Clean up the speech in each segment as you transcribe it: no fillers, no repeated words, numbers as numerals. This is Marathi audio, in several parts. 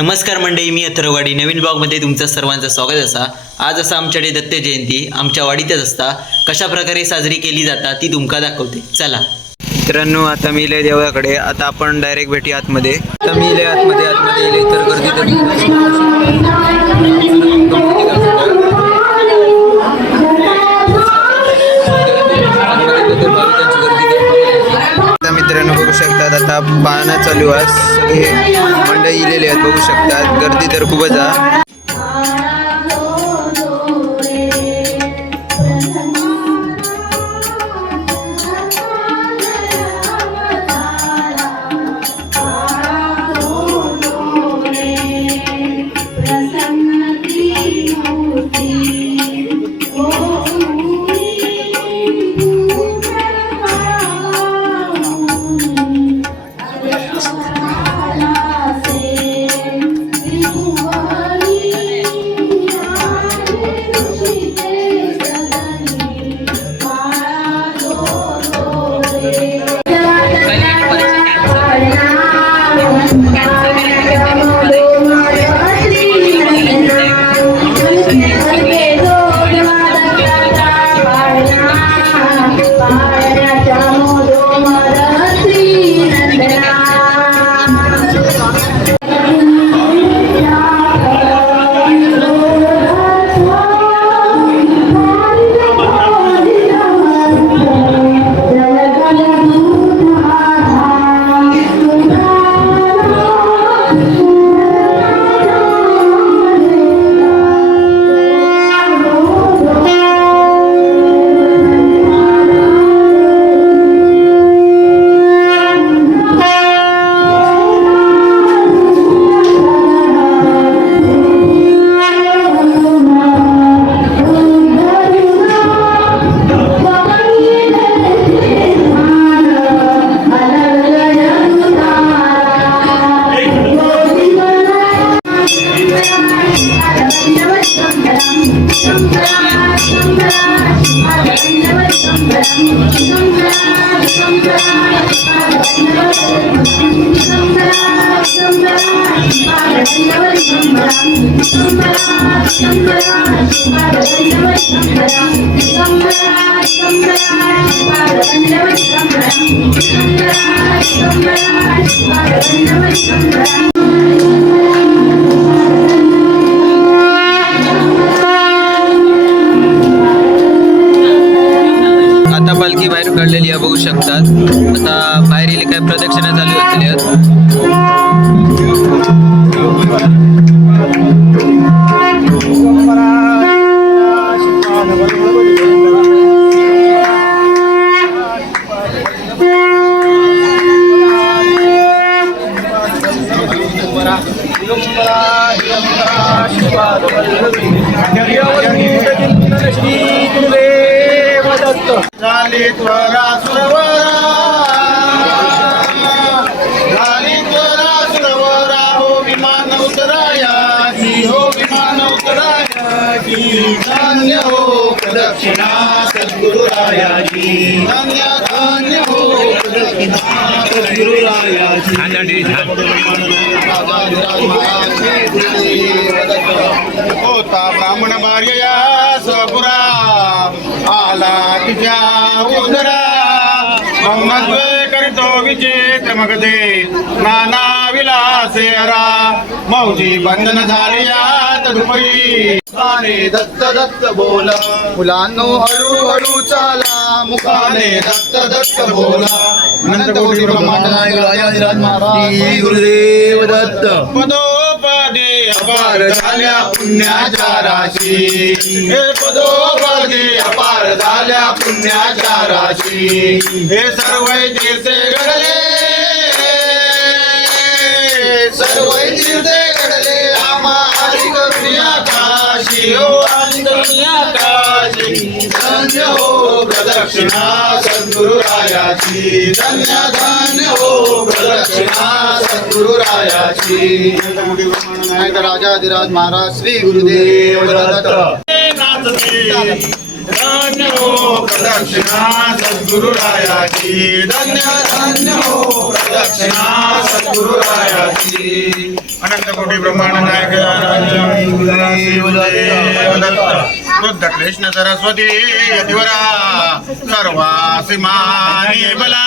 नमस्कार मंडळी, मी अथर्व वाडी नवीन ब्लॉगमध्ये तुमचं सर्वांचं स्वागत असा. आज असा आमच्याकडे दत्त जयंती आमच्या वाडीतच असता. कशा प्रकारे साजरी केली जाता ती तुमका दाखवते. चला मित्रांनो, आता मी इले देवळाकडे. आता आपण डायरेक्ट भेटी आतमध्ये. आता मी इले आतमध्ये इले तर गर्दी मित्रांनो बघू शकतात. आता पाहणं चालू आहे. सगळे मंडळी इलेले आहेत, बघू शकतात. गर्दी तर खूपच आहे. आता पालखी बाहेर काढलेली आहे, बघू शकतात. आता बाहेर काय प्रदक्षिणा चालू होतील. धन्य हो प्रदक्षिणा सद्गुरुरायाची, धन्य हो प्रदक्षिणा सद्गुरुरायाची. होता ब्राह्मण भार्यया स्वपुरा, आला तिच्या उदरा. ब्रह्मद्वय करीतो विचित्र मगदे, नाना विलासे हरा. मौजी बंधन झाले यात दुपरी, मुखाने दत्त दत्त बोला. मुलांनो हळूहळू चाला, मुखाने दत्त दत्त बोला. अनंत कोटी ब्रह्मांड नायक राजाधिराज महाराज गुरुदेव दत्त. पदोपदे अपार झाल्या पुण्याच्या राशी, हे पदोपदे अपार झाल्या पुण्याच्या राशी. हे सर्व तीर्थे घडले, सर्व तीर्थे घडले आम्हा आदि करुण्या काशी. हो आदि करुण्या काशी. धन्य हो प्रदक्षिणा सद्गुरुरायाची, धन्य हो प्रदक्षिणा सद्गुरुरायाची. राजाधिराज महाराज श्री गुरुदेव दत्त. धन्य हो प्रदक्षिणा सद्गुरुरायाची धन्य धन्य हो प्रदक्षिणा सद्गुरुरायाची अनंत कोटी ब्रह्मांड नायक वृद्ध कृष्ण सरस्वती यतिवरा सर्वासी मानी बला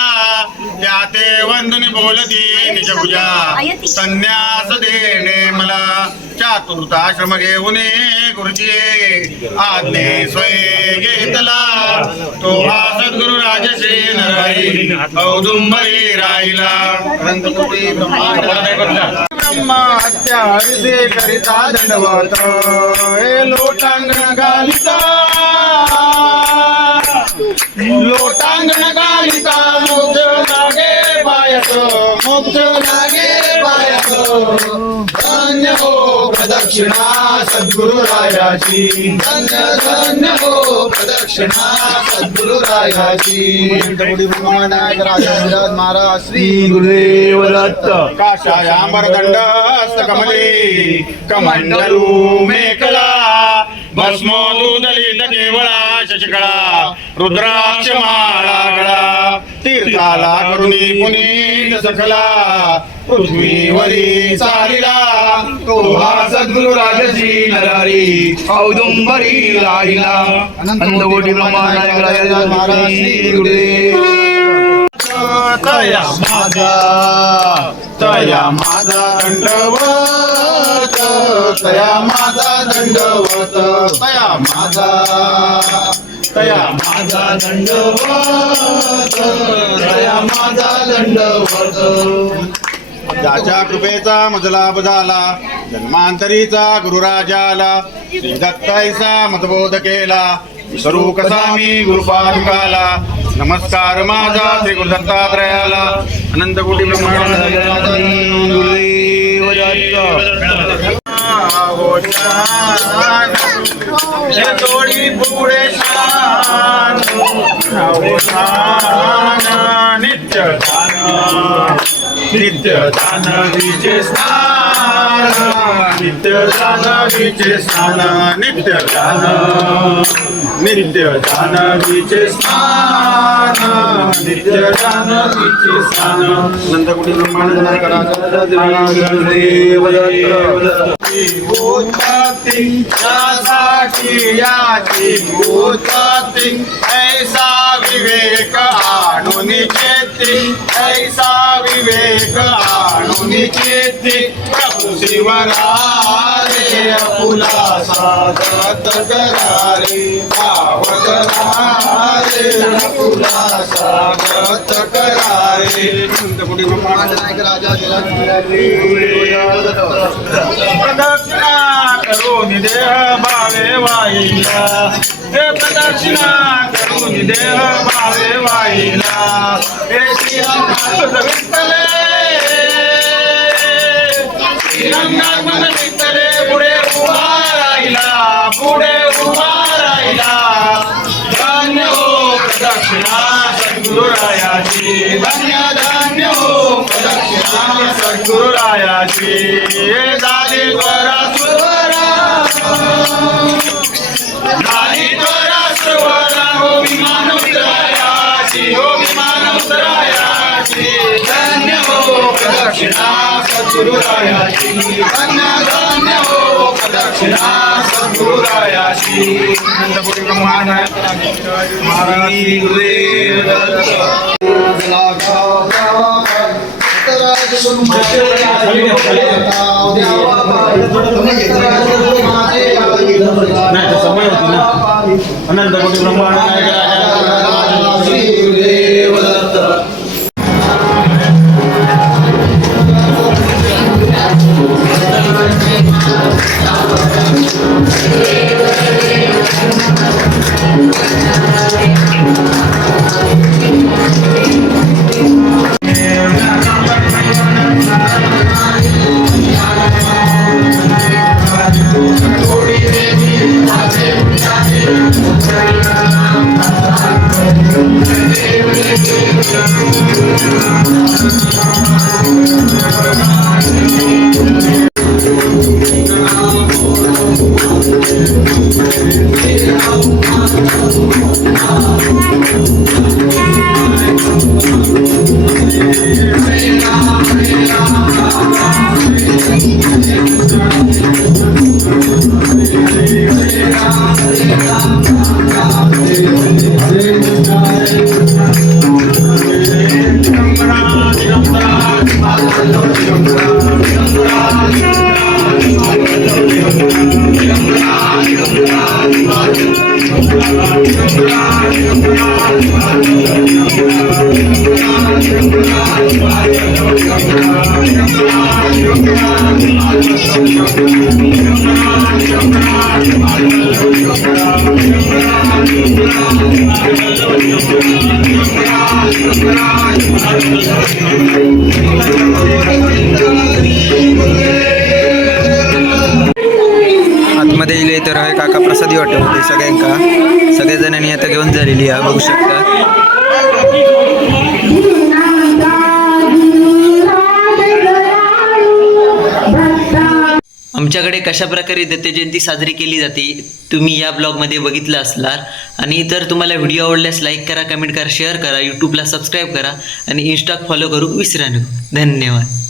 त्या ते वंदुनी बोलती निज पूजा संन्यास देणे मला चातुर्ताश्रम घेऊन गुरुजी आज्ञे स्वय घेतला तो हा सद्गुरु राजश्री नरहरी औदुंबरी राहिला अनंतकोटी ब्रह्मा हत्या हरिते करिता दंडवत हे लोटांगण घालिता लोटांगण घालिता मोक्ष लागे पायस मोक्ष लागे पायस धन्य हो प्रदक्षिणा सद्गुरुरायाची धन्य धन्य हो प्रदक्षिणा सद्गुरुरायाची महाराज श्री गुरुदेव दत्त काशायांबरदंड हस्तकमले कमंडलू मेखला भस्मोदुदलित केवळा शशिकळा रुद्राक्ष माळा गळा तीर्थाला करुणी पुनीत सकला पृथ्वीवरी चालिला तो हा सद्गुरु राजश्री नरहरी औदुंबरी राहिला अनंतकोटी ब्रह्मांड महाराज श्री गुरुदेव तया माझा दंडवत तया माझा दंडवत तया माझा दंडवत तया माझा दंडवत ज्याच्या कृपेचा मज लाभ झाला जन्मांतरीचा गुरुराजाला श्री दत्ताईचा मतबोध केला विसरू कसा मी गुरुपादुकाला नमस्कार माझा श्री गुरु दत्तात्रयाला अनंत कोटी ब्रह्मांड गुरुदेव दत्त जोडी पुढे शान नित्य नित्य दानवीचे स्नान नित्य दानवीचे स्नान नित्य दानवीचे स्नान नित्य दानवीचे स्नान नंदकुटी ब्रह्मांड उत्पत्ती याची उत्पत्ती ऐसा विवेक आणून चेती ऐसा विवेक आणून चेती प्रभू शिवरारे फुलासा दत्त करारे पावकरारे फुलासा दत्त करारे नंदकुटी ब्रह्मांड नायक राजा प्रदक्षिणा करून देह भावे वाईला हे प्रदक्षिणा करून देह भावे वाईला हे श्रीरंगात विठ्ठले श्रीरंगात मन विठ्ठले पुढे उभा राहिला धन्य हो प्रदक्षिणा सद्गुरुरायाची धन्य धन्य हो प्रदक्षिणा सद्गुरुरायाची झाली त्वरा सुवरा झाली त्वरा सुवरा हो विमान उतरायाची धन्य हो प्रदक्षिणा सद्गुरुरायाची धन्य धन्य हो प्रदक्षिणा सद्गुरुरायाची नंदपुरी ब्रह्मांड महाराज श्री गुरुदेव दत्त समय होती ना अनंत कोटी ब्रह्मांड नायक राजा श्री गुरुदेव दत्त आतमध्ये इले तर आहे काका प्रसादी वाटवते सगळ्यांका. सगळ्या जणांनी आता घेऊन झालेली आहे, बघू शकता. आमच्याकडे कशा प्रकारे दत्त जयंती साजरी केली जाते तुम्ही या ब्लॉगमध्ये बघितलं असणार. आणि जर तुम्हाला व्हिडिओ आवडल्यास लाईक करा, कमेंट करा, शेअर करा, यूट्यूबला सबस्क्राईब करा आणि इंस्टा फॉलो करू विसरा नको. धन्यवाद.